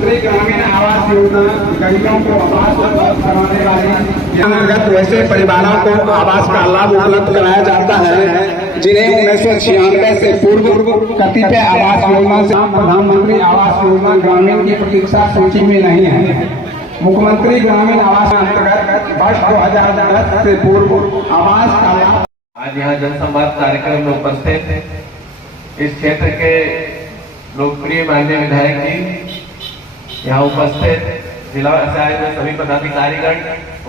मुख्यमंत्री ग्रामीण आवास योजना गरीबों को आवास उपलब्ध कराने वाली अंतर्गत वैसे परिवारों को आवास का लाभ उपलब्ध कराया जाता है जिन्हें 1996 से पूर्व कतिपय आवास योजना से प्रधानमंत्री आवास योजना ग्रामीण की प्रतीक्षा सूची में नहीं है। मुख्यमंत्री ग्रामीण आवास अंतर्गत वर्ष 2010 से पूर्व आवास का लाभ। आज यहाँ जनसंवाद कार्यक्रम में उपस्थित इस क्षेत्र के लोकप्रिय माननीय विधायक जी, यहाँ उपस्थित जिला पंचायत में सभी पदाधिकारीगण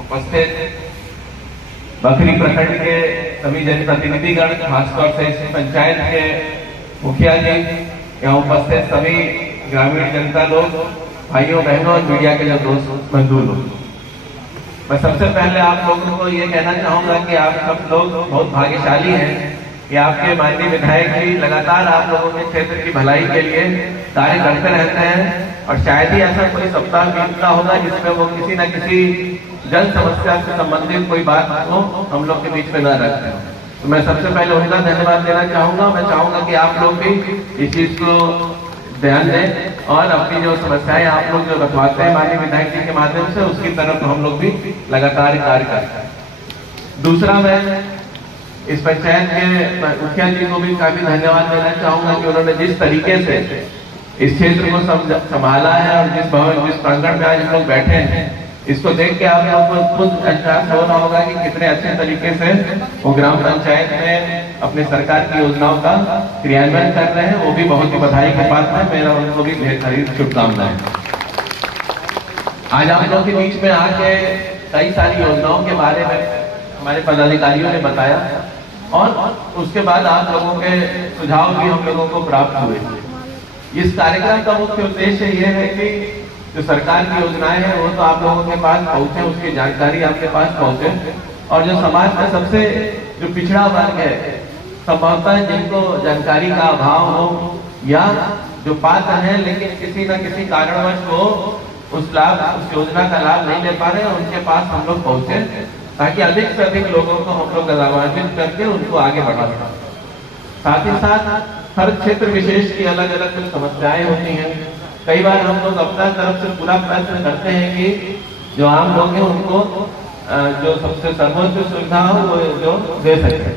उपस्थित, बखरी प्रखंड के सभी जनप्रतिनिधिगण, खासतौर से इस पंचायत के मुखिया जी, यहाँ उपस्थित सभी ग्रामीण जनता लोग, भाइयों बहनों और मीडिया के जो दोस्त बंधु लोग, मैं सबसे पहले आप लोगों को ये कहना चाहूंगा कि आप सब लोग बहुत भाग्यशाली हैं कि आपके माननीय विधायक जी लगातार आप लोगों के क्षेत्र की भलाई के लिए कार्य करते रहते हैं और शायद ही ऐसा कोई सप्ताह बीतता होगा जिसमें वो किसी न किसी जन समस्या से संबंधित कोई बात को हम लोग के बीच में न रखते हैं। तो मैं सबसे पहले उनका धन्यवाद देना चाहूंगा। मैं चाहूंगा कि आप लोग भी इस चीज को ध्यान दें और अपनी जो समस्याएं आप लोग जो रखवाते हैं माननीय विधायक जी के माध्यम से, उसकी तरफ हम लोग भी लगातार कार्य करते हैं। दूसरा, मैं इस पंचायत के मुखिया जी को भी काफी धन्यवाद देना चाहूंगा कि उन्होंने जिस तरीके से इस क्षेत्र को संभाला है और जिस प्रांगण में आज हम लोग बैठे हैं, इसको देख के आप लोगों को खुद एहसास होना होगा कि कितने अच्छे तरीके से वो ग्राम पंचायत में अपने सरकार की योजनाओं का क्रियान्वयन कर रहे हैं। वो भी बहुत ही बधाई के पात्र है। मेरा उनको भी ढेर सारी शुभकामनाएं। आज आप लोगों के बीच में आके कई सारी योजनाओं के बारे में हमारे पदाधिकारियों ने बताया और उसके बाद आप लोगों के सुझाव भी हम लोगों को प्राप्त हुए। इस कार्यक्रम का मुख्य उद्देश्य यह है कि जो सरकार की योजनाएं हैं वो तो आप लोगों के पास पहुंचे, उसकी जानकारी आपके पास पहुंचे, और जो समाज में सबसे जो पिछड़ा वर्ग है, संभवतः जिनको जानकारी का अभाव हो या जो पात्र हैं लेकिन किसी न किसी कारणवश वो उस योजना का लाभ नहीं ले पा रहे, उनके पास हम लोग पहुंचे ताकि अधिक से अधिक लोगों को हम लोग लाभान्वित करके उनको आगे बढ़ा सकें। साथ ही साथ हर क्षेत्र विशेष की अलग अलग जो समस्याएं होती हैं, कई बार हम लोग अपना तरफ से पूरा प्रयत्न करते हैं कि जो आम लोग हैं उनको जो सबसे सर्वोच्च सुविधा हो वो जो दे सके,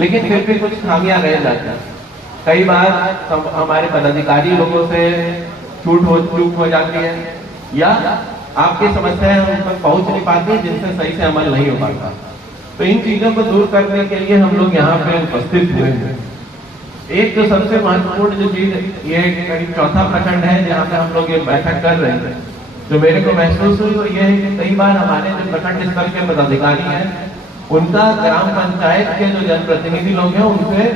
लेकिन फिर भी कुछ खामियां रह जाती हैं। कई बार हमारे पदाधिकारी लोगों से चूक हो जाती है या आपकी समस्याएं उन तक पहुंच नहीं पाती जिनसे सही से अमल नहीं हो पाता। तो इन चीजों को दूर करने के लिए हम लोग यहाँ पे उपस्थित हुए हैं। एक जो सबसे महत्वपूर्ण जो चीज, ये करीब चौथा प्रखंड है जहाँ पे हम लोग ये बैठक कर रहे हैं, जो मेरे को महसूस हुई वो ये है कि कई बार हमारे जो प्रखंड स्तर के पदाधिकारी हैं उनका ग्राम पंचायत के जो जनप्रतिनिधि लोग हैं उनसे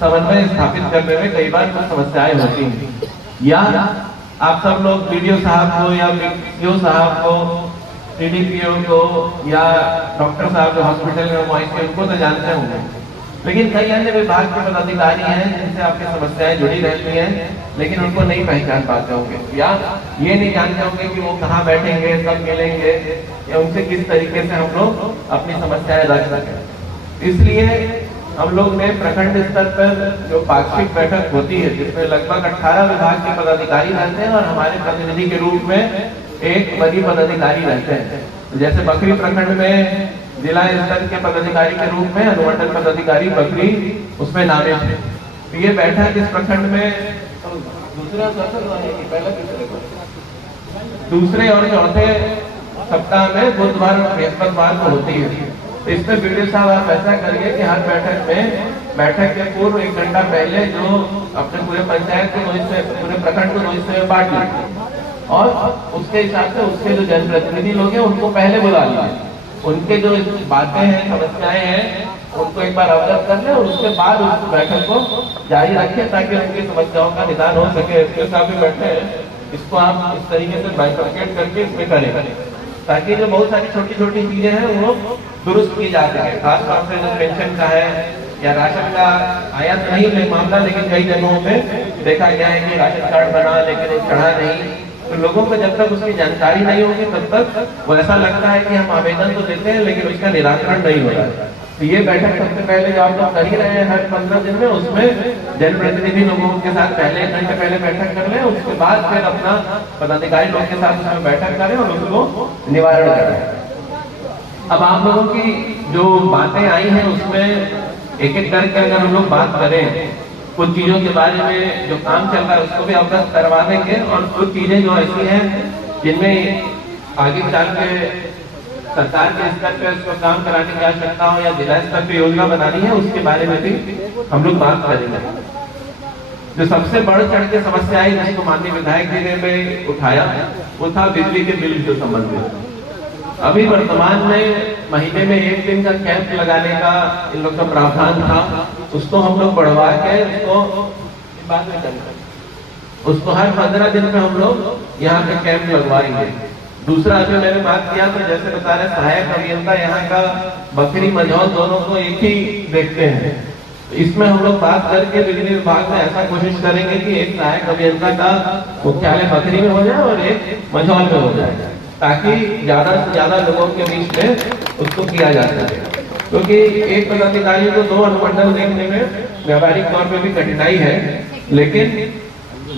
समन्वय स्थापित करने में कई बार कुछ समस्याएं होती हैं। या आप सब लोग बीडीओ साहब को या सीओ साहब को, सीडीपीओ को या डॉक्टर साहब जो हॉस्पिटल में पहुंचते उनको तो जानते होंगे, लेकिन कई अन्य विभाग के पदाधिकारी हैं जिनसे आपकी समस्याएं जुड़ी रहती हैं लेकिन उनको नहीं पहचान पाते होंगे या ये नहीं जानते होंगे कि वो कहाँ बैठेंगे, कब मिलेंगे या उनसे किस तरीके से हम लोग अपनी समस्याएं रख सकें। इसलिए हम लोग ने प्रखंड स्तर पर जो पाक्षिक बैठक होती है जिसमें लगभग 18 विभाग के पदाधिकारी रहते हैं और हमारे प्रतिनिधि के रूप में एक बड़ी पदाधिकारी रहते हैं। जैसे बखरी प्रखंड में जिला स्तर के पदाधिकारी के रूप में अनुमंडल पदाधिकारी बखरी उसमें नामित है। तो ये बैठक इस प्रखंड में दूसरे और चौथे सप्ताह में बुधवार और बृहस्पतिवार को होती है। तो इसमें वीडियो साहब आप ऐसा करिए कि हर बैठक के पूर्व 1 घंटा पहले जो अपने पूरे पंचायत को पूरे प्रखंड को हिस्से में बांट लीजिए और उसके हिसाब से उसके जो जनप्रतिनिधि लोग हैं उनको पहले बुला लीजिए, उनके जो बातें हैं, समस्याएं हैं, उनको एक बार अवगत कर ले और उसके बाद उस बैठक को जारी रखें ताकि उनकी समस्याओं का निदान हो सके। इसके साथ भी बैठे हैं, इसको आप इस तरीके से बाइफरकेट करके इसमें करें ताकि जो बहुत सारी छोटी छोटी चीजें हैं वो दुरुस्त की जा सके। खासतौर से जो पेंशन का है या राशन का आया तो नहीं मामला, लेकिन कई जगहों पे देखा गया है कि राशन कार्ड बना लेकिन चढ़ा नहीं, तो लोगों को जब तक उसकी जानकारी नहीं होगी तब तक वो ऐसा लगता है कि हम आवेदन तो देते हैं लेकिन उसका निराकरण नहीं हो रहा है। तो ये बैठक सबसे पहले जो आप लोग कर ही रहे हैं हर 15 दिन में, उसमें जनप्रतिनिधि लोगों के साथ पहले 1 घंटे पहले बैठक कर लें, उसके बाद फिर अपना पदाधिकारी लोग के साथ उसमें बैठक करें और उसको निवारण करें। अब आप लोगों की जो बातें आई हैं उसमें एक एक करके अगर हम लोग बात करें, कुछ चीजों के बारे में जो काम चल रहा है उसको भी अवगत करवा देंगे, और कुछ चीजें जो ऐसी हैं जिनमें आगे चल के सरकार के स्तर पे उसको काम कराने की आवश्यकता हो या जिला स्तर पे योजना बनानी है, उसके बारे में भी हम लोग बात करेंगे। जो सबसे बढ़ चढ़ के समस्या आई जिसको माननीय विधायक जी ने उठाया वो था बिजली के बिल से संबंधित। अभी वर्तमान में महीने में 1 दिन का कैंप लगाने का इन लोग का प्रावधान था, उसको हम लोग बढ़वा के उसको हर 15 दिन में हम लोग यहाँ पे कैंप लगवाएंगे। दूसरा अभी मैंने बात किया तो जैसे बता रहे सहायक अभियंता यहाँ का बकरी मझौल दोनों को एक ही देखते हैं, तो इसमें हम लोग बात करके बिजली विभाग में ऐसा कोशिश करेंगे कि एक सहायक अभियंता का मुख्यालय बकरी में हो जाए और एक मझौल में हो जाए, ताकि ज्यादा से ज्यादा लोगों के बीच में उसको किया जा सके। क्योंकि एक पदाधिकारी को 2 अनुमंडल देखने में व्यावहारिक तौर पर भी कठिनाई है, लेकिन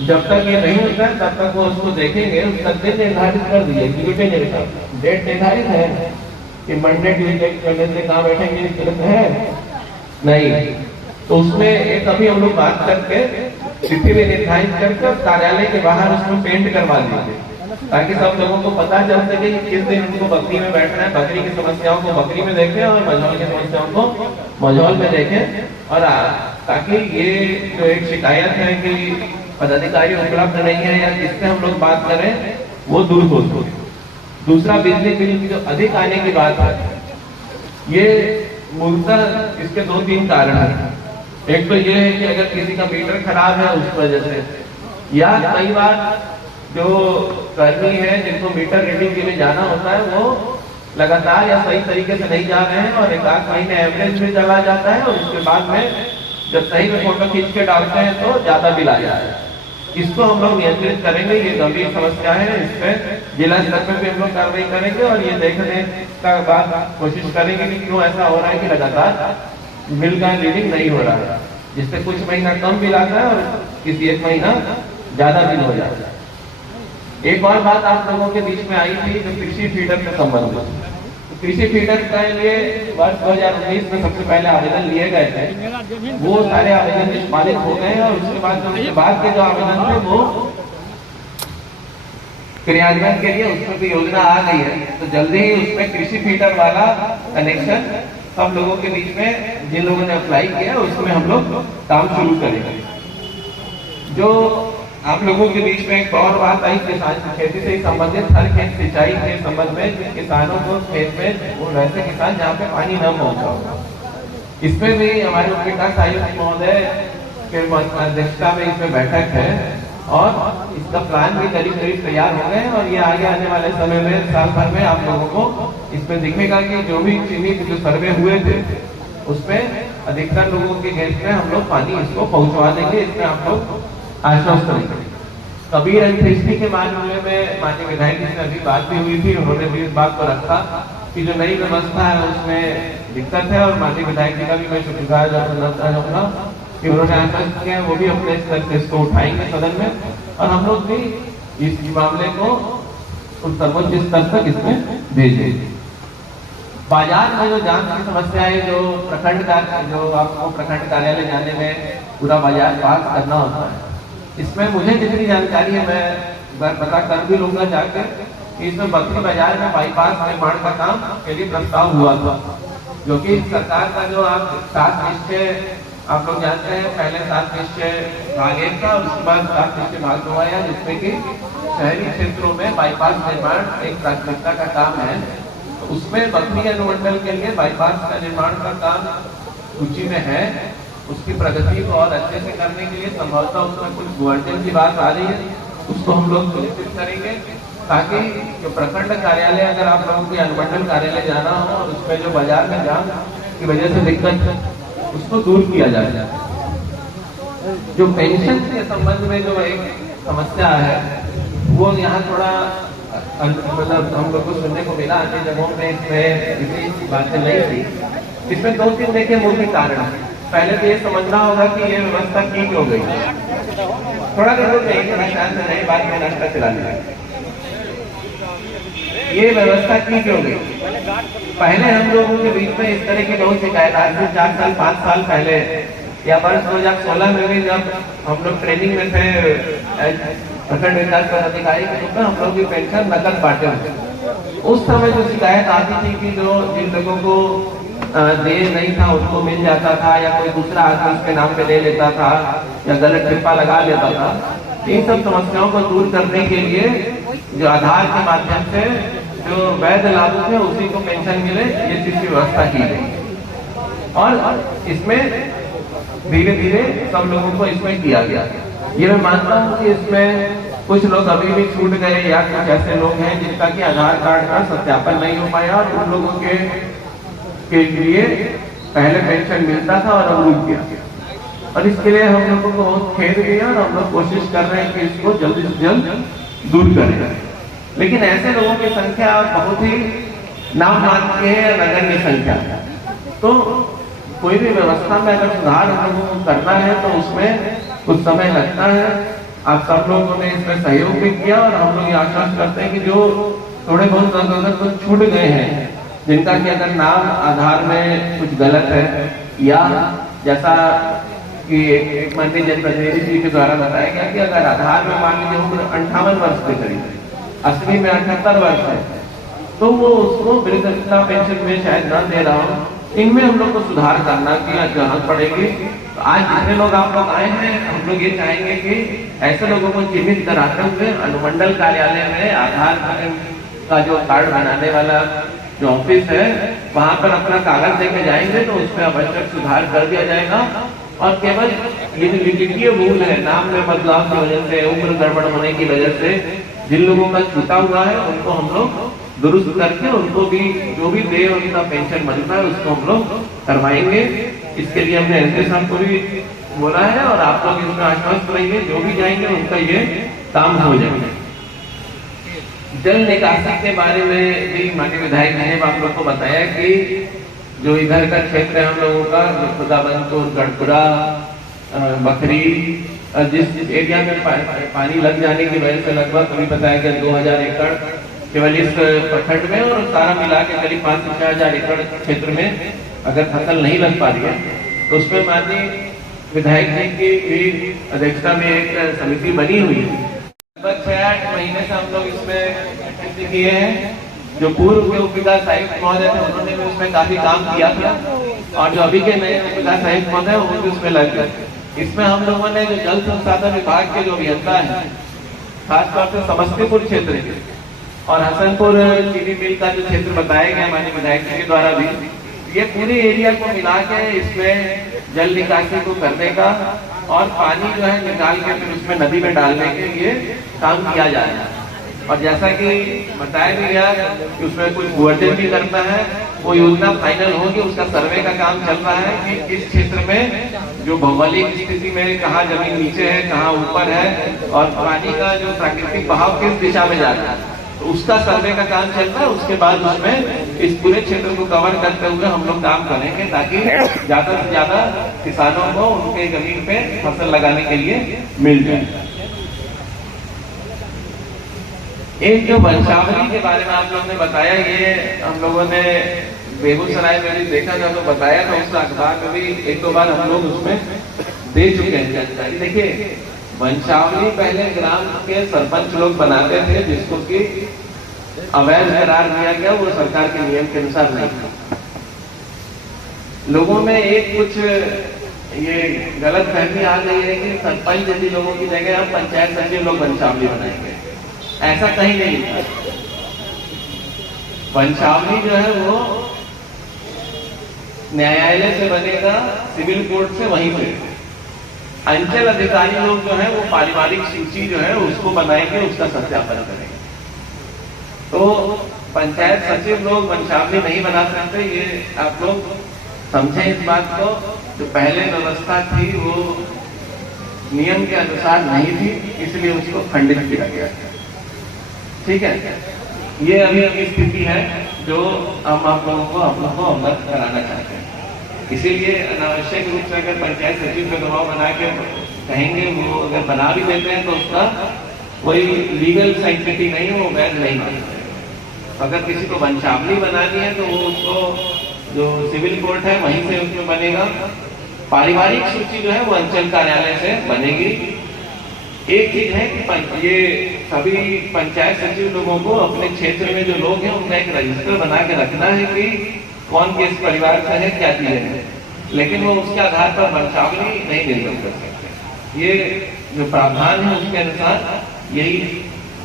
जब तक ये नहीं होता तब तक वो उसको देखेंगे। उसका दिन निर्धारित कर दिए, डेट निर्धारित है कि मंडे ट्यूजडे वेडनेसडे कहाँ बैठेंगे है नहीं, तो उसमें एक अभी हम लोग बात करके तिथि भी निर्धारित करके कार्यालय के बाहर उसमें पेंट करवा दीजिए, ताकि सब लोगों को पता चल सके कि किस दिन उनको बकरी में बैठना है, बकरी की समस्याओं को बकरी में देखें और मझौल की समस्याओं को मझौल में देखें, और ताकि ये जो एक शिकायत है कि पदाधिकारी उपलब्ध नहीं है या जिससे हम लोग बात करें वो दूर हो सके। दूसरा बिजली बिल की जो अधिक आने की बात है, ये मूलतः इसके 2-3 कारण हैं। एक तो ये है कि अगर किसी का मीटर खराब है उस वजह से, या कई बार जो कर्मी है जिनको मीटर रीडिंग के लिए जाना होता है वो लगातार या सही तरीके से नहीं जा रहे हैं और 1-8 महीने एवरेज में चला जाता है, और उसके बाद में जब सही में फोटो खींच के डालते हैं तो ज्यादा बिल आ जाता है। इसको हम लोग नियंत्रित करेंगे, ये गंभीर समस्या है, इस पे जिला स्तर पर भी हम लोग कार्रवाई करेंगे और ये देखने का बाद कोशिश करेंगे कि क्यों ऐसा हो रहा है कि लगातार बिल का रीडिंग नहीं हो रहा है, जिससे कुछ महीना कम बिल आता है और किसी एक महीना ज्यादा बिल हो जाता है। एक और बात आप लोगों के बीच में आई थी जो कृषि फीडर के संबंध में। कृषि फीडर के लिए वर्ष 2019 में सबसे पहले आवेदन लिए गए थे, वो सारे आवेदन निष्पादित हो गए और उसके बाद के जो आवेदन थे वो क्रियान्वयन के लिए उसमें भी योजना आ गई है, तो जल्दी ही उसमें कृषि फीडर वाला कनेक्शन सब लोगों के बीच में जिन लोगों ने अप्लाई किया उसमें हम लोग काम शुरू करेंगे। जो आप लोगों के बीच में एक और बात आई किसान खेती से संबंधित, हर खेत सिंचाई के संबंध में किसानों को खेत में वो वैसे किसान जहाँ पे पानी न पहुँचा हो, इसमें भी हमारे उप विकास आयुक्त महोदय के अध्यक्षता में इसमें बैठक है और इसका प्लान भी करीब तैयार हो गए और ये आगे आने वाले समय में साल भर में आप लोगों को इसमें दिखेगा कि जो भी चिन्हित जो सर्वे हुए थे उसमें अधिकतर लोगों के खेत में हम लोग पानी इसको पहुंचवा देंगे, इसमें आप लोग आश्वस्त रहेंगे। कबीर एंड के मामले में माननीय विधायक जी से अभी बात भी हुई थी, उन्होंने भी इस बात को रखा कि जो नई व्यवस्था है उसमें दिक्कत है और माननीय विधायक जी का भी मैं शुक्रगुजार रहूंगा कि उन्होंने आश्वस्त किया, वो भी अपने स्तर से इसको उठाएंगे सदन में और हम लोग भी इस मामले को सर्वोच्च स्तर तक इसमें भेजेंगे। बाजार में जो जांच की समस्या है, जो प्रखंड का जो आपको प्रखंड कार्यालय जाने में पूरा बाजार पास करना होता है, इसमें मुझे जितनी जानकारी है मैं एक बार पता कर भी लूंगा जाकर कि इसमें बकरी बाजार में बाईपास निर्माण का काम के लिए प्रस्ताव हुआ था, जो कि सरकार का जो आप 7 निश्चय आप लोग जानते हैं, पहले 7 निश्चय भाग 1 था और उसके बाद 7 निश्चय भाग 2 आया, जिसमें कि शहरी क्षेत्रों में बाईपास निर्माण एक प्राथमिकता का काम है। तो उसमें बकरी अनुमंडल के लिए बाईपास का निर्माण का काम सूची में है, उसकी प्रगति को और अच्छे से करने के लिए संभवतः उसमें कुछ गुआर्जन की बात आ रही है, उसको हम लोग सुनिश्चित करेंगे ताकि जो प्रखंड कार्यालय अगर आप लोगों के अनुमंडल कार्यालय जाना हो और उसमें जो बाजार में जाम की वजह से दिक्कत है उसको दूर किया जाए। जो पेंशन के संबंध में जो एक समस्या है वो यहाँ थोड़ा मतलब हम लोग को सुनने को मिला, अन्य जगहों में इसमें इतनी बातें नहीं थी, इसमें 2-3 देखिए मुख्य कारण है। पहले तो ये समझना होगा कि ये व्यवस्था की क्यों गई। थोड़ा देर शायद नई बात में नाश्ता चला लिया। ये व्यवस्था की क्यों गई? पहले हम लोगों के बीच में इस तरह की बहुत शिकायत आज से 4 साल 5 साल पहले या वर्ष 2016 में भी जब हम लोग ट्रेनिंग में थे प्रखंड विकास पदाधिकारी के रूप में, हम लोग की पेंशन नकद बांटे होते। उस समय जो शिकायत आती थी कि जो जिन लोगों को दे नहीं था उसको मिल जाता था, या कोई दूसरा आदमी उसके नाम पे ले लेता था, या गलत टिप्पा लगा लेता था। इन सब समस्याओं को दूर करने के लिए जो आधार के माध्यम से जो वैध लाभ थे उसी को पेंशन मिले, ये चीज की व्यवस्था की गई। और इसमें धीरे धीरे सब लोगों को इसमें किया गया। ये मैं मानता हूँ कि इसमें कुछ लोग अभी भी छूट गए, या कुछ ऐसे लोग हैं जिनका कि आधार कार्ड का सत्यापन नहीं हो पाया, और उन लोगों के लिए पहले पेंशन मिलता था और अब रुक गया। और इसके लिए हम लोगों को बहुत खेद भी है, और हम लोग कोशिश कर रहे हैं कि इसको जल्द से जल्द दूर करें। लेकिन ऐसे लोगों की संख्या बहुत ही नाम मात्र के नगण्य संख्या। तो कोई भी व्यवस्था में अगर सुधार हम लोगों को करना है तो उसमें कुछ समय लगता है। आप सब लोगों ने इसमें सहयोग भी किया, और हम लोग ये आश्वस्त करते हैं कि जो थोड़े बहुत अगर तो छूट गए हैं, जिनका कि अगर नाम आधार में कुछ गलत है, या जैसा कि एक माननीय जनप्रतिनिधि जी के द्वारा बताया गया कि अगर आधार में मान लीजिए उम्र 58 वर्ष के करीब, असली में 78 वर्ष है, तो वो उसको वृद्धावस्था पेंशन में शायद न दे रहा हो। इनमें हम लोग को सुधार करना की जरूरत पड़ेगी। तो आज जितने लोग आप लोग आए हैं, हम लोग ये चाहेंगे कि ऐसे लोगों को चिन्हित कराते हुए अनुमंडल कार्यालय में आधार का जो कार्ड बनाने वाला जो ऑफिस है, वहां पर अपना कागज लेके जाएंगे तो उसमें आवश्यक सुधार कर दिया जाएगा। और केवल ये जो लिखितीय भूल है, नाम में बदलाव की वजह से, उम्र गड़बड़ होने की वजह से जिन लोगों का छूटा हुआ है, उनको हम लोग दुरुस्त करके उनको भी जो भी देय उनका पेंशन बनता है उसको हम लोग करवाएंगे। इसके लिए हमने एसडी साहब को भी बोला है, और आप लोग इसमें आश्वस्त रहिए, जो भी जाएंगे उनका ये काम हो जाएगा। जल निकासी के बारे में भी माननीय विधायक ने आप लोग को बताया कि जो इधर का क्षेत्र है हम लोगों का, खुदाबंदपुर, गढ़पुरा, बखरी, जिस एरिया में पानी लग जाने की वजह से लगभग अभी बताया गया 2000 एकड़ केवल इस प्रखंड में, और सारा मिला के करीब 5 से 6000 एकड़ क्षेत्र में अगर फसल नहीं लग पा रही है, तो उसमें माननीय विधायक जी की अध्यक्षता में एक समिति बनी हुई है। लगभग 6-8 महीने से हम लोग इसमें किए हैं। जो पूर्व के उप विकास आयुक्त महोदय थे, उन्होंने भी उसमें काफी काम किया था, और जो अभी के नए उप विकास आयुक्त महोदय वो भी उसमें लग गए। इसमें हम लोगों ने जो जल संसाधन विभाग के जो अभियंता है, खासतौर से समस्तीपुर क्षेत्र के और हसनपुर चीनी मिल का जो क्षेत्र बताया गया माननीय विधायक जी के द्वारा भी, ये पूरे एरिया को मिला के इसमें जल निकासी को करने का और पानी जो है निकाल के फिर उसमें नदी में डालने के लिए काम किया जाएगा। और जैसा कि बताया भी गया कि उसमें कुछ भूअर्जन भी करना है, वो योजना फाइनल होगी, उसका सर्वे का काम चल रहा है कि इस क्षेत्र में जो भौगोलिक स्थिति में कहाँ जमीन नीचे है, कहाँ ऊपर है, और पानी का जो प्राकृतिक बहाव किस दिशा में जा रहा है, तो उसका सर्वे का काम चल रहा है। उसके बाद उसमें इस पूरे क्षेत्र को कवर करते हुए हम लोग काम करेंगे, ताकि ज्यादा से ज्यादा किसानों को उनके जमीन पे फसल लगाने के लिए मिल जाए। एक जो वंशावली के बारे में आप लोगों ने बताया, ये हम लोगों ने बेगूसराय में भी देखा था, तो बताया था, उस अखबार में भी 1-2 बार हम लोग उसमें दे चुके हैं जानकारी। देखिए, वंशावली पहले ग्राम के सरपंच लोग बनाते थे, जिसको कि अवैध करार दिया गया, वो सरकार के नियम के अनुसार नहीं था। लोगों में एक कुछ ये गलत फहमी आ गई है कि सरपंच जैसी लोगों की जगह हम पंचायत सचिव लोग वंशावली बनाएंगे। ऐसा कहीं नहीं था। वंशावली जो है वो न्यायालय से बनेगा, सिविल कोर्ट से वहीं पे। अंचल अधिकारी लोग जो है वो पारिवारिक सूची जो है उसको बनाएंगे, उसका सत्यापन करेंगे। तो पंचायत सचिव लोग वंशावली नहीं बना सकते, ये आप लोग समझें इस बात को। जो पहले व्यवस्था थी वो नियम के अनुसार नहीं थी, इसलिए उसको खंडित किया गया। ठीक है, ये अभी स्थिति है जो हम आप लोगों को अवगत कराना चाहते हैं। इसीलिए अनावश्यक रूप से अगर पंचायत सचिव पे दबाव बना के कहेंगे, वो अगर बना भी देते हैं तो उसका कोई लीगल साइंटिफिक नहीं, वो वैध नहीं मानते। अगर किसी को वंशावली बनानी है तो वो उसको जो सिविल कोर्ट है वहीं से उसमें बनेगा। पारिवारिक सूची जो है वो अंचल कार्यालय से बनेगी। एक चीज है कि ये सभी पंचायत सचिव लोगों को अपने क्षेत्र में जो लोग हैं उनका एक रजिस्टर बना के रखना है कि कौन किस परिवार से है, क्या चीजें हैं, लेकिन वो उसके आधार पर वंशावली नहीं निर्मित कर सकते। ये जो प्रावधान है उसके अनुसार यही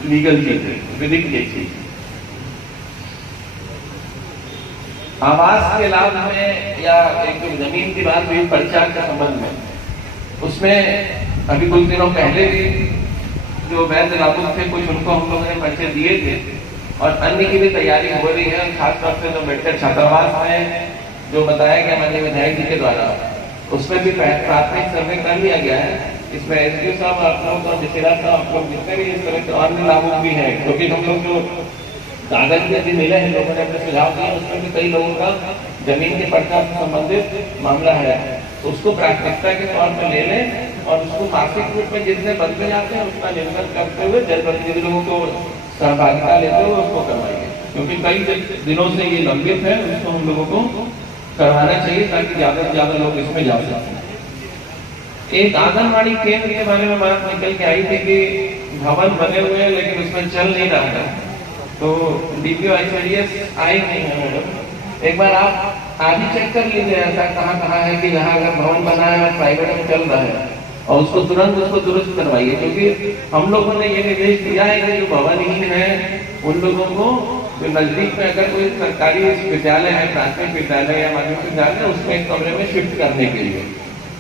लीगल चीज है, विधिक चीज। आवास के लाभ में या एक जमीन की बात हुई परिचार के संबंध में, उसमें अभी कुछ दिनों पहले भी जो वैध लाभुक थे कुछ उनको हम लोगों ने पर्चे दिए थे और अन्य की भी तैयारी हो रही है। खासतौर से जो अम्बेडकर छात्रावास में जो बताया गया माननीय विधायक जी के द्वारा, उसमें भी प्राथमिक सर्वे कर लिया गया है। इसमें एसपी साहब, आप लोग और जितेरा साहब, आप लोग जितने भी इस तरह के अन्य लाभुक भी हैं, क्योंकि हम लोग जो कागज में भी मिले हैं, लोगों ने अपने सुझाव दिए, उसमें भी कई लोगों का जमीन के पर्चा से संबंधित मामला है, तो उसको प्राथमिकता के तौर पर ले लें और उसको मासिक रूप में जितने बनते जाते हैं उसका निर्माण करते हुए जनप्रतिनिधि लोगों को सहभागिता लेते हुए उसको करवाएंगे, क्योंकि कई दिनों से ये लंबित है, उसको हम लोगों को करवाना चाहिए ताकि ज्यादा से ज्यादा लोग इसमें जा सकें। एक आंगनबाड़ी केंद्र के बारे में बात निकल के आई थी कि भवन बने हुए हैं लेकिन उसमें चल नहीं रहा है, तो डीपीओ ICDS आए नहीं है मैडम, एक बार आप आदि चेक कर लीजिए ऐसा कहाँ है कि जहाँ अगर भवन बना है और प्राइवेट में चल रहा है और उसको तुरंत उसको दुरुस्त करवाइए, क्योंकि हम लोगों ने ये निर्देश दिया है कि जो भवनहीन है उन लोगों को जो नजदीक में अगर कोई सरकारी विद्यालय है, प्राथमिक विद्यालय या माध्यमिक विद्यालय, उसमें एक कमरे में शिफ्ट करने के लिए,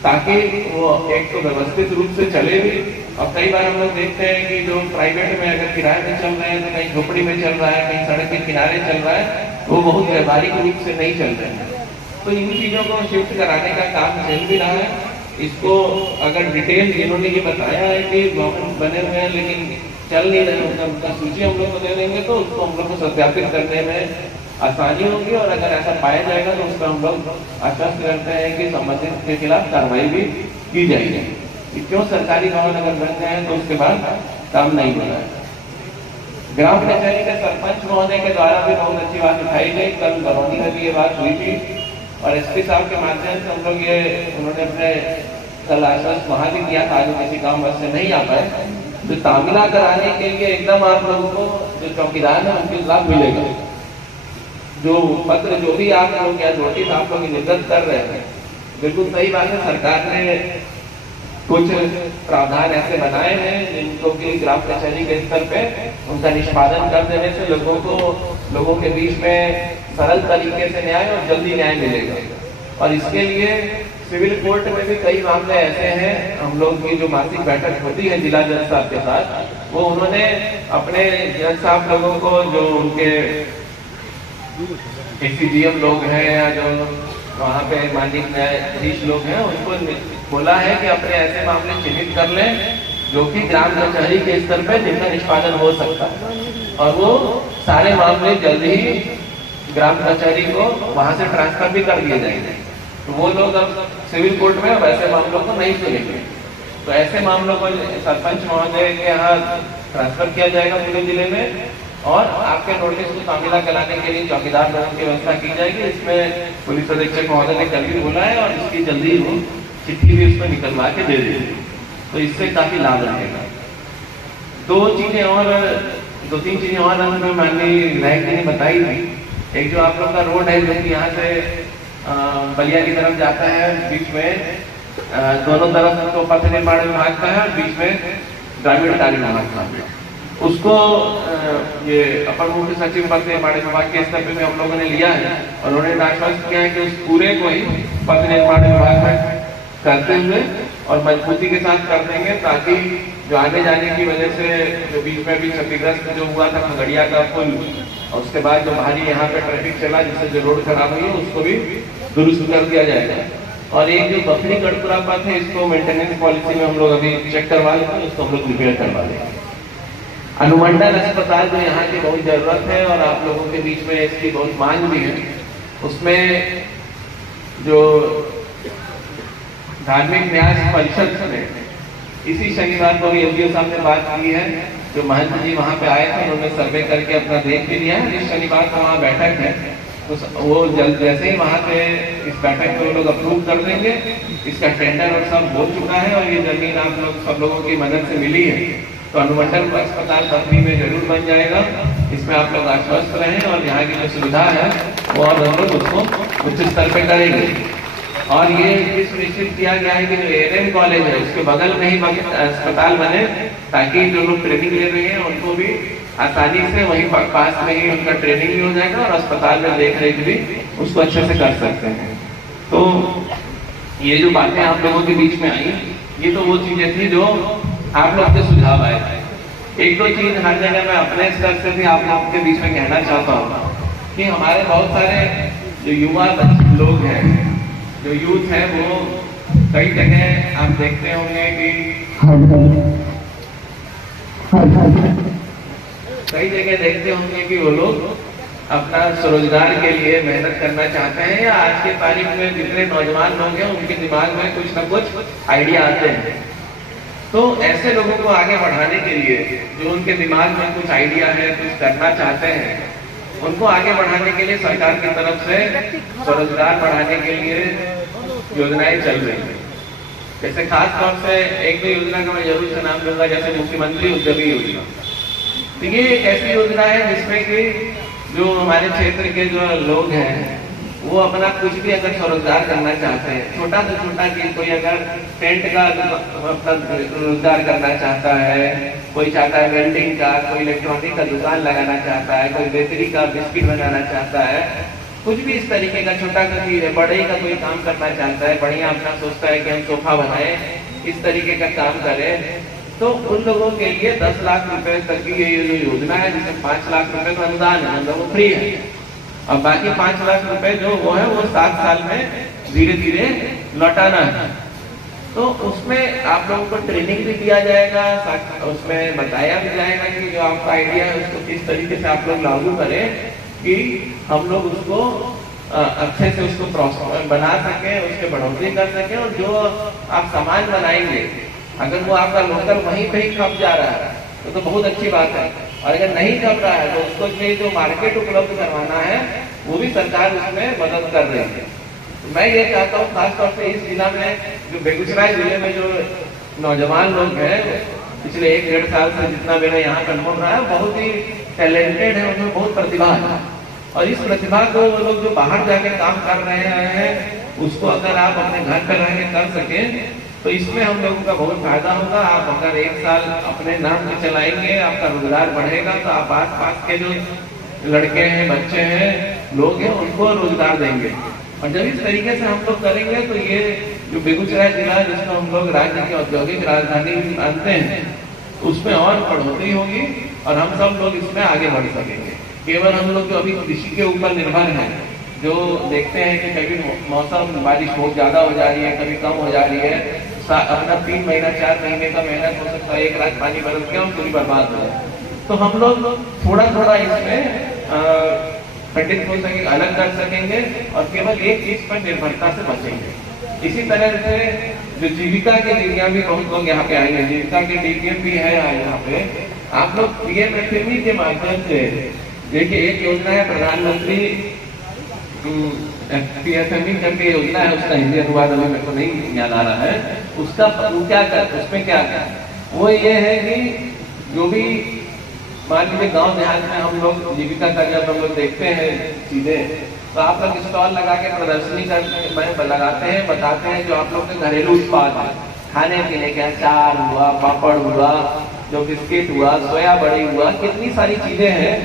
ताकि वो एक तो व्यवस्थित रूप से चले भी। और कई बार हम लोग देखते हैं कि जो प्राइवेट में अगर किराए में चल रहे हैं तो कहीं झोपड़ी में चल रहा है, कहीं सड़क के किनारे चल रहा है, वो बहुत व्यवहारिक रूप से नहीं चल रहे हैं। तो इन चीजों को शिफ्ट कराने का काम चल भी रहा है। इसको अगर डिटेल इन्होंने ये बताया है कि भवन बने हुए हैं लेकिन चल नहीं रहे, उनका सूची हम लोग को दे देंगे तो उसको हम लोग को सत्यापित करने में आसानी होगी और अगर ऐसा पाया जाएगा तो उसका हम लोग आश्वस्त करते हैं कि संबंधित के खिलाफ कार्रवाई भी की जाएगी। क्यों सरकारी भवन अगर बन जाए तो उसके बाद काम नहीं हो रहा है। ग्राम कचहरी के सरपंच महोदय के द्वारा भी बहुत अच्छी बात उठाई गई, कल बरौनी में भी ये बात हुई थी और एसपी साहब के माध्यम से हम लोग ये उन्होंने अपने कल आश्वासन वहां भी किया था, आज किसी काम वजह से नहीं आ पाए, तो तामीला कराने के लिए एकदम आप लोगों को जो चौकीदार है उनके लाभ मिलेगा। जो पत्र जो भी आप लोग या नोटिस आप लोग निर्गत कर रहे हैं, बिल्कुल सही बात है, सरकार ने कुछ प्रावधान ऐसे बनाए हैं जिनको कि ग्राम कचहरी के स्तर पे उनका निष्पादन कर देने से लोगों के बीच में सरल तरीके से न्याय और जल्दी न्याय मिलेगा। और इसके लिए सिविल कोर्ट में भी कई मामले ऐसे हैं, हम लोग की जो मासिक बैठक होती है जिला जज साहब के साथ, वो उन्होंने अपने जज साहब लोगों को जो उनके ACGM लोग हैं या जो वहाँ पे माननीय न्यायाधीश लोग हैं उनको बोला है कि अपने ऐसे मामले चिन्हित कर लें जो कि ग्राम कचहरी के स्तर पे जिनका निष्पादन हो सकता है और वो सारे मामले जल्द ही ग्राम कचहरी को वहां से ट्रांसफर भी कर दिए जाएंगे। तो वो लोग अब सिविल कोर्ट में अब ऐसे मामलों को नहीं सुनेंगे, तो ऐसे मामलों को सरपंच महोदय के यहाँ ट्रांसफर किया जाएगा पूरे जिले में और आपके नोटिस को तामीला कराने के लिए चौकीदार लोगों की व्यवस्था की जाएगी। इसमें पुलिस अधीक्षक महोदय ने कल भी बोला है और इसकी जल्दी वो चिट्ठी भी उसमें निकलवा के दे देंगे, तो इससे काफी लाभ रहेगा। दो तीन चीजें और हमें माननीय विधायक जी ने बताई थी। एक जो आप लोग का रोड है जो कि यहाँ से बलिया की तरफ जाता है, बीच में दोनों तरफ तो पथ निर्माण विभाग का है, बीच में ग्रामीण कार्य विभाग का, उसको ये अपर मुख्य सचिव पथ निर्माण विभाग के स्तर पे हम लोगों ने लिया है और उन्होंने आश्वस्त किया है कि उस पूरे को ही पथ निर्माण विभाग में करते हुए और मजबूती के साथ कर देंगे, ताकि जो आने जाने की वजह से जो बीच में भी क्षतिग्रस्त जो हुआ था खगड़िया का पुल और उसके बाद जो भारी यहाँ पे ट्रैफिक चला जिससे जो रोड खराब हुई है उसको भी दुरुस्त कर दिया जाएगा। और एक जो बकरी गढ़पुरा पथ है इसको मेंटेनेंस पॉलिसी में हम लोग अभी चेक करवा लेते हैं, उसको हम लोग रिपेयर करवा देंगे। अनुमंडल अस्पताल जो यहाँ की बहुत जरूरत है और आप लोगों के बीच में इसकी बहुत मांग भी है, उसमें जो धार्मिक न्यास परिषद ने इसी शनिवार को भी एसडीओ साहब ने बात की है, जो महंत जी वहाँ पे आए थे उन्होंने सर्वे करके अपना देख भी लिया है। इस शनिवार को वहाँ बैठक है, तो वो जल्द जैसे ही वहाँ से इस बैठक को लोग अप्रूव कर देंगे। इसका टेंडर और सब हो चुका है और ये जमीन आप लोग सब लोगों की मदद से मिली है, तो अनुमंडल अस्पताल बद्री में जरूर बन जाएगा। इसमें आप लोग आश्वस्त रहें और यहाँ की जो सुविधा है वो और हम लोग उसको उच्च स्तर पे करेंगे। और ये भी सुनिश्चित किया गया है कि जो एएनएम कॉलेज है उसके बगल में ही अस्पताल बने, ताकि जो लोग ट्रेनिंग ले रहे हैं उनको भी आसानी से वहीं पास में ही उनका ट्रेनिंग भी हो जाएगा और अस्पताल में देख रेख भी उसको अच्छे से कर सकते हैं। तो ये जो बातें आप लोगों के बीच में आई, ये तो वो चीजें थी जो आप लोग के सुझाव आए थे। एक दो चीज हर जगह मैं अपने स्तर से भी आप लोगों के बीच में कहना चाहता हूँ कि हमारे बहुत सारे जो युवा लोग हैं, जो यूथ है, वो कई जगह आप देखते होंगे कि वो लोग अपना स्वरोजगार के लिए मेहनत करना चाहते हैं, या आज के तारीख में जितने नौजवान लोग हैं उनके दिमाग में कुछ ना कुछ आइडिया आते हैं। तो ऐसे लोगों को आगे बढ़ाने के लिए, जो उनके दिमाग में कुछ आइडिया है, कुछ करना चाहते हैं, उनको आगे बढ़ाने के लिए सरकार की तरफ से स्वरोजगार बढ़ाने के लिए योजनाएं चल रही है। जैसे खास तौर से एक दो योजना का मैं जरूर से नाम लूंगा, जैसे मुख्यमंत्री उद्यमी योजना। तो ये एक ऐसी योजना है जिसमें कि जो हमारे क्षेत्र के जो लोग हैं वो अपना कुछ भी अगर स्वरोजगार करना चाहते हैं, छोटा से छोटा चीज, कोई अगर टेंट का अपना रोजगार करना चाहता है, कोई चाहता है वेल्डिंग का, कोई इलेक्ट्रॉनिक का दुकान लगाना चाहता है, कोई बेकरी का बिस्किट बनाना चाहता है, कुछ भी इस तरीके का छोटा सा चीज है, बड़े का कोई काम करना चाहता है, बढ़िया अपना सोचता है कि हम सोफा बनाए, इस तरीके का काम करें, तो उन लोगों के लिए 10 लाख रुपए तक की ये जो योजना है, जिसमें 5 लाख रुपए का अनुदान है, मतलब वो फ्री है, और बाकी 5 लाख रुपए जो वो है वो 7 साल में धीरे धीरे लौटाना है। तो उसमें आप लोगों को ट्रेनिंग भी दिया जाएगा, उसमें बताया भी जाएगा कि जो आपका आइडिया है उसको किस तरीके से आप लोग लागू करें कि हम लोग उसको अच्छे से उसको बना सके, उसके बढ़ोतरी कर सके, और जो आप सामान बनाएंगे अगर वो आपका लोकल वहीं पे ही खप जा रहा है तो बहुत अच्छी बात है, और अगर नहीं खप रहा है तो उसको जो मार्केट उपलब्ध करवाना है वो भी सरकार उसमें मदद कर रही है। तो मैं ये चाहता हूँ खासतौर से इस जिला में, जो बेगूसराय जिले में जो नौजवान लोग हैं, पिछले 1-1.5 साल से जितना मेरा यहाँ का अनुभव रहा है, बहुत ही टैलेंटेड है, उनमें बहुत प्रतिभा है, और इस प्रतिभा को वो लोग जो बाहर जाके काम कर रहे हैं उसको अगर आप अपने घर पर रह के कर सकें तो इसमें हम लोगों का बहुत फायदा होगा। आप अगर 1 साल अपने नाम से चलाएंगे, आपका रोजगार बढ़ेगा, तो आप आस पास के जो लड़के हैं, बच्चे हैं, लोग हैं, उनको रोजगार देंगे। और जब इस तरीके से हम लोग करेंगे तो ये जो बेगूसराय जिला है, जिसको हम लोग राज्य की औद्योगिक राजधानी मानते हैं, उसमें और बढ़ोतरी होगी और हम सब लोग इसमें आगे बढ़ सकेंगे। केवल हम लोग जो अभी कृषि के ऊपर निर्भर हैं, जो देखते हैं कि कभी मौसम बारिश बहुत ज्यादा हो जा रही है, कभी कम हो जा रही है, अपना 3 महीना 4 महीने का मेहनत हो सकता है, 1 रात पानी बरस के हम पूरी बर्बाद हो जाए, तो हम लोग थोड़ा थोड़ा इसमें खंडित हो सकेंगे, अलग कर सकेंगे और केवल एक चीज पर निर्भरता से बचेंगे। इसी तरह से जो जीविका के डीडीएम भी बहुत लोग यहाँ पे आएंगे, जीविका के डीडीएम भी है यहाँ पे, आप लोग पीएमएफएमई के माध्यम से देखिए, एक योजना है प्रधानमंत्री पीएफएमई करके योजना है, उसका हिंदी अनुवाद अभी मेरे को नहीं याद आ रहा है, उसका क्या कर, उसमें क्या कर, वो ये है कि जो भी मान लीजिए गांव देहात में हम लोग जीविका का जब हम लोग देखते हैं सीधे, तो आप लोग स्टॉल लगा के प्रदर्शनी कर लगाते हैं, बताते हैं जो आप लोग के घरेलू उत्पाद है, खाने पीने के अचार हुआ, पापड़ हुआ, जो बिस्किट हुआ, सोया बड़ी हुआ, कितनी सारी चीजें हैं,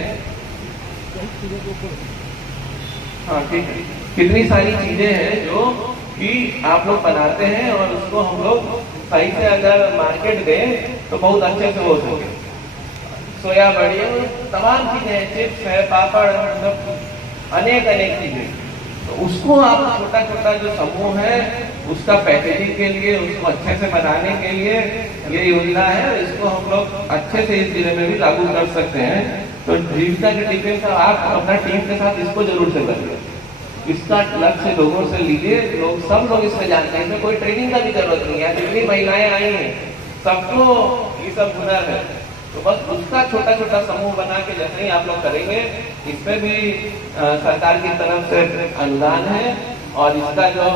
हाँ ठीक है, कितनी सारी चीजें हैं जो कि आप लोग बनाते हैं और उसको हम लोग सही से अगर मार्केट दें तो बहुत अच्छे से हो सके। सोया बड़ी, तमाम चीजें, चिप्स है, पापड़, मतलब अनेक चीजें, तो उसको आप छोटा छोटा जो समूह है उसका पैकेजिंग के लिए, उसको अच्छे से बनाने के लिए ये योजना है, और इसको हम लोग अच्छे से इस जिले में भी लागू कर सकते हैं। तो जीविका के टीम का आप अपना टीम के साथ इसको जरूर से करिए। इसका लक्ष्य लोगों से लीजिए, सब लोग इसमें जानते हैं, इसमें कोई ट्रेनिंग का भी जरूरत नहीं है। जितनी महिलाएं आई हैं सबको ये सब हुनर है, तो बस उसका छोटा छोटा समूह बना के जैसे ही आप लोग करेंगे, इसमें भी सरकार की तरफ से अनुदान है, और इसका जो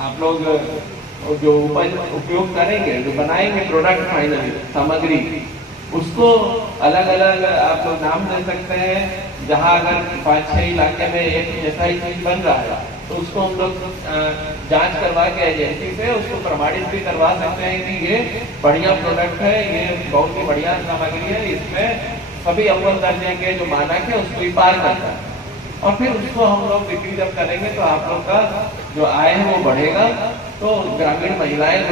आप लोग जो उपयोग करेंगे, जो बनाएंगे प्रोडक्ट फाइनली सामग्री, उसको अलग अलग आप लोग नाम दे सकते हैं। जहां अगर 5-6 इलाके में एक जैसा ही चीज बन रहा है तो उसको हम लोग जांच करवा के एजेंसी से उसको प्रमाणित भी करवा सकते हैं कि ये बढ़िया प्रोडक्ट है, ये बहुत ही बढ़िया सामग्री है, इसमें सभी अव्वल दर्जे के जो मानक है उसको ही पार करता है। और फिर उसको हम लोग बिक्री जब करेंगे तो आप लोग का जो आय है वो बढ़ेगा। तो ग्रामीण महिलाएं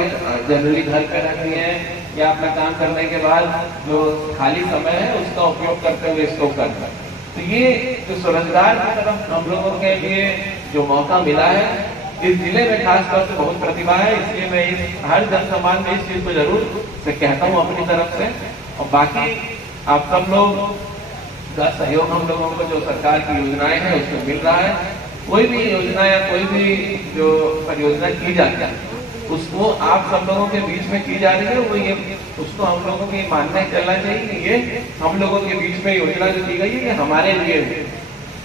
जनरली घर पे रहती हैं या अपना काम करने के बाद जो खाली समय है उसका उपयोग करते हुए इसको करना। तो ये जो स्वरोजगार की तरफ हम लोगों के लिए जो मौका मिला है, इस जिले में खासतौर से बहुत प्रतिभा है, इसलिए मैं हर जनसंवाद में इस चीज को जरूर से कहता हूँ अपनी तरफ से। और बाकी आप सब लोग का सहयोग हम लोगों को जो सरकार की योजनाएं हैं उसमें मिल रहा है। कोई भी योजना या कोई भी जो परियोजना की जाती है उसको आप सब लोगों के बीच में की जा रही है, वो ये उसको हम लोगों को ये मानना चलना चाहिए कि ये हम लोगों के बीच में योजना जो की गई है ये हमारे लिए है।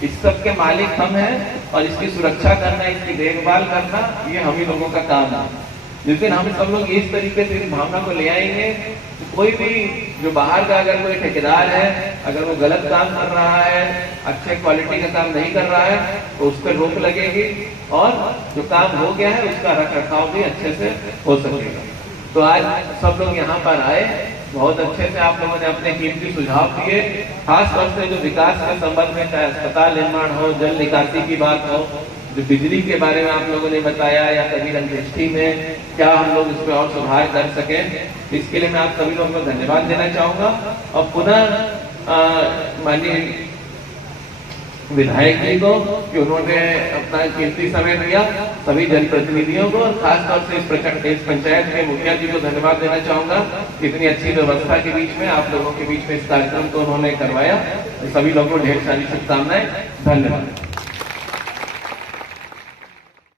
इस सब के मालिक हम हैं और इसकी सुरक्षा करना, इसकी देखभाल करना ये हम ही लोगों का काम है। लेकिन हम सब लोग इस तरीके से इस भावना को ले आएंगे, तो कोई भी जो बाहर का अगर कोई ठेकेदार है, अगर वो गलत काम कर रहा है, अच्छे क्वालिटी का काम नहीं कर रहा है, तो उस पर रोक लगेगी और जो काम हो गया है उसका रख रखाव भी अच्छे से हो सकेगा। तो आज सब लोग यहाँ पर आए, बहुत अच्छे से आप लोगों ने अपने कीमती सुझाव दिए, खास तौर से जो विकास के संबंध में, चाहे अस्पताल निर्माण हो, जल निकासी की बात हो, जो बिजली के बारे में आप लोगों ने बताया, या कभी अंत्येष्टि में क्या हम लोग इसमें और सुधार कर सके, इसके लिए मैं आप सभी लोगों को धन्यवाद देना चाहूंगा। और पुनः माननीय विधायक जी को कि उन्होंने अपना कीमती समय दिया, सभी जनप्रतिनिधियों को और खासतौर से इस पंचायत के मुखिया जी को धन्यवाद देना चाहूंगा। इतनी अच्छी व्यवस्था के बीच में आप लोगों के बीच में इस कार्यक्रम को उन्होंने करवाया। सभी लोगों को ढेर सारी शुभकामनाएं, धन्यवाद।